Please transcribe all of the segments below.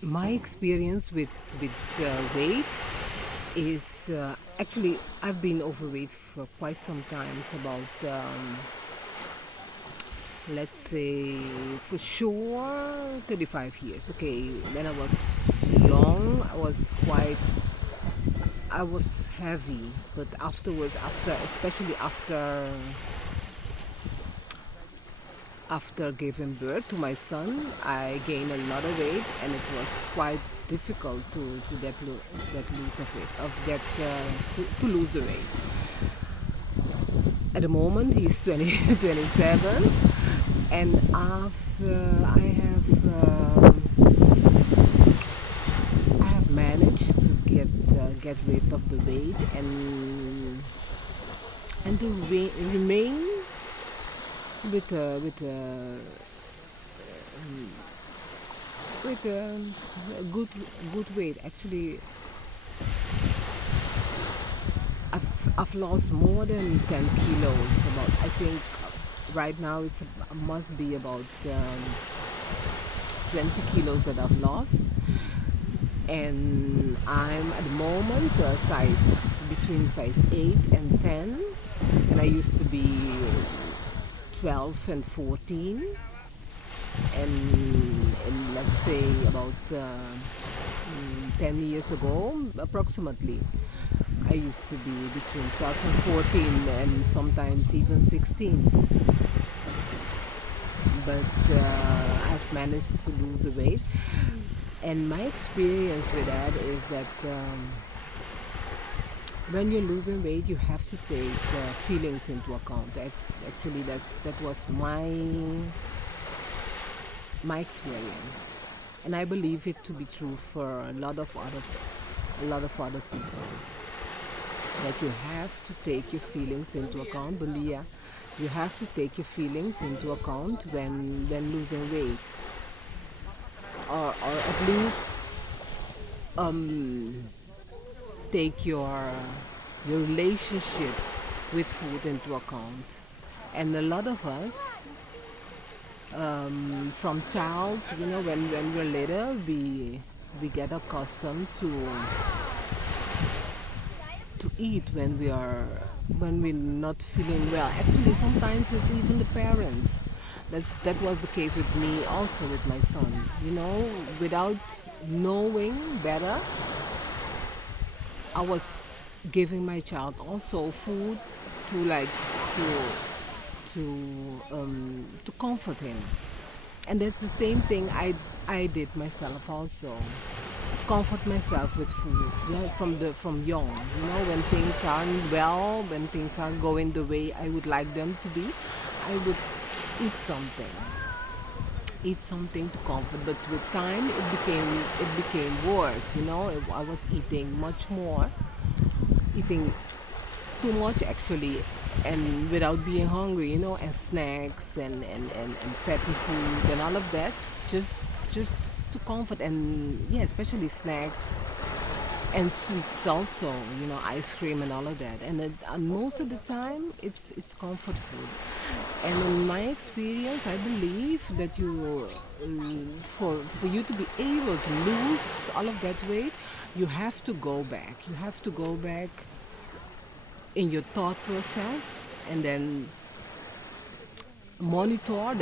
My experience with weight is actually I've been overweight for quite some time. It's about let's say for sure 35 years. Okay, when I was young, I was heavy, but afterwards, especially after giving birth to my son, I gained a lot of weight, and it was quite difficult to get lose of it, of get to lose the weight. At the moment, he's 20, 27, and I have managed to get rid of the weight and to remain with a good weight. Actually, I've lost more than 10 kilos. About I think right now must be about 20 kilos that I've lost, and I'm at the moment size between size 8 and 10, and I used to be 12 and 14, and let's say about 10 years ago approximately I used to be between 12 and 14 and sometimes even 16, but I've managed to lose the weight. And my experience with that is that when you're losing weight, you have to take feelings into account. Actually, that was my experience, and I believe it to be true for a lot of other people. That you have to take your feelings into account, Belia. You have to take your feelings into account when losing weight, or at least um, take your relationship with food into account. And a lot of us, from child, when we're little, we get accustomed to eat when we're not feeling well. Actually, sometimes it's even the parents. That was the case with me, also with my son. Without knowing better, I was giving my child also food to like to to comfort him, and that's the same thing I did myself also. Comfort myself with food, from young. When things aren't well, when things aren't going the way I would like them to be, I would eat something, eat something to comfort. But with time, it became worse. I was eating much more, eating too much actually, and without being hungry, and snacks and fatty food and all of that, just just to comfort, and yeah, especially snacks and sweets also, ice cream and all of that, and most of the time it's comfort food. And in my experience, I believe that for you to be able to lose all of that weight, you have to go back. You have to go back in your thought process, and then monitor.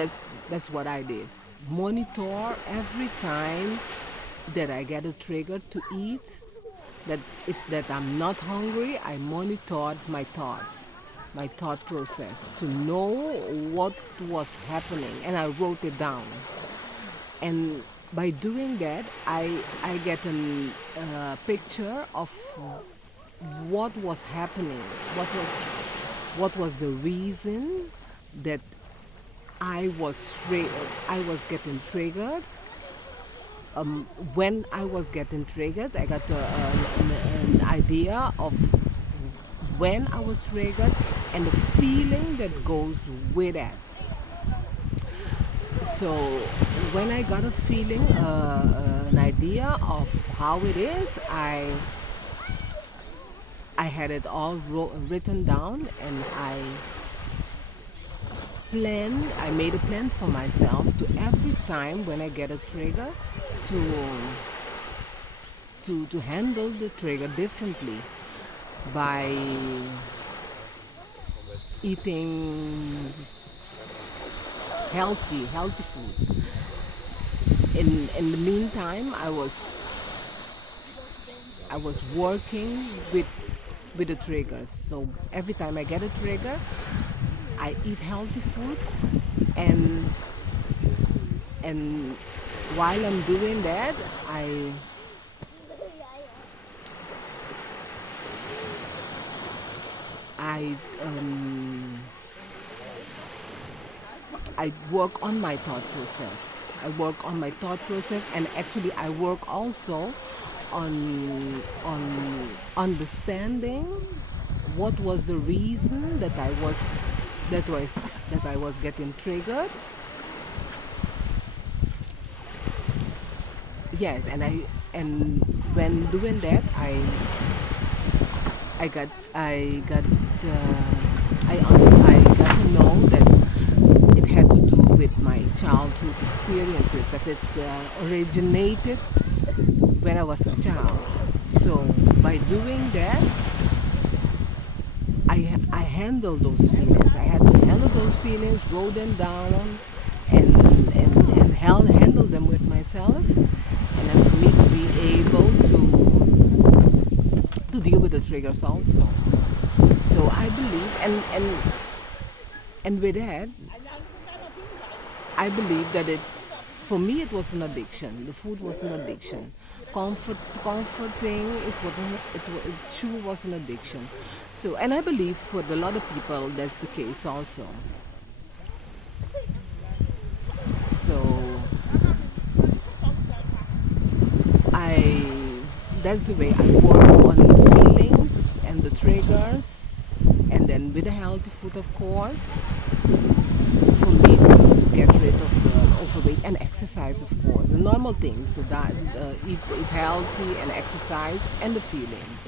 That's what I did. Monitor every time that I get a trigger to eat, that I'm not hungry. I monitored my thought process to know what was happening, and I wrote it down. And by doing that, I get a picture of what was happening, what was the reason that I was I was getting triggered. When I was getting triggered, I got an idea of when I was triggered and the feeling that goes with that. So when I got a feeling, an idea of how it is, I had it all written down, and I made a plan for myself to every time when I get a trigger to to handle the trigger differently by eating healthy food. In the meantime, I was working with the triggers. So every time I get a trigger, I eat healthy food, and and while I'm doing that, I I work on my thought process. I work on my thought process, and actually I work also on understanding what was the reason that was that I was getting triggered. Yes, and when doing that, I got I got I got to know that it had to do with my childhood experiences, that it originated when I was a child. So by doing that, I handle those feelings. I had to handle those feelings, wrote them down, and handle them with myself, and then for me to be able to deal with the triggers also. So I believe, and with that, I believe that it's for me it was an addiction. The food was an addiction. Comforting, it sure was an addiction. So, and I believe for a lot of people that's the case also. So I that's the way I work on the feelings and the triggers, and then with the healthy food, of course, for me to get rid of the overweight, and exercise, of course, the normal things. So that eat healthy and exercise, and the feeling.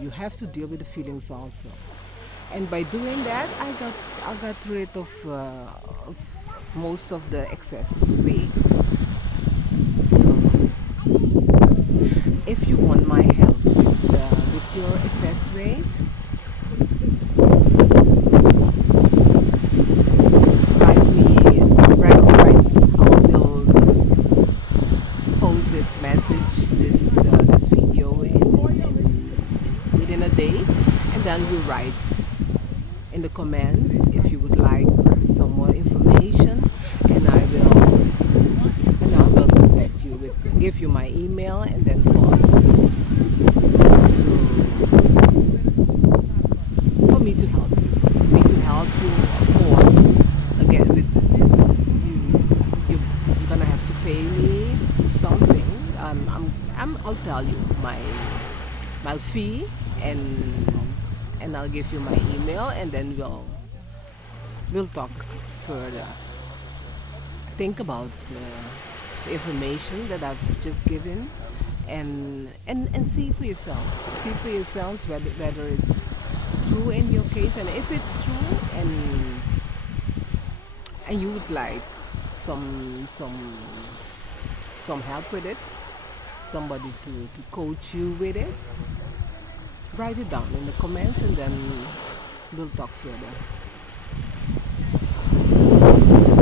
You have to deal with the feelings also. And by doing that, I got rid of most of the excess weight. So if you want my help with your excess weight, write me, write. I will post this message, this video within a day, and then you write in the comments if you would like some more information, and I will contact you with give you my email, and then for us for me to help you. For me to help you, of course. Again, you're gonna have to pay me something. I'll tell you my fee, and I'll give you my email, and then we'll talk further. Think about the information that I've just given, and see for yourself. See for yourselves whether it's true in your case, and if it's true, and you would like some some some help with it, somebody to coach you with it, write it down in the comments, and then we'll talk further.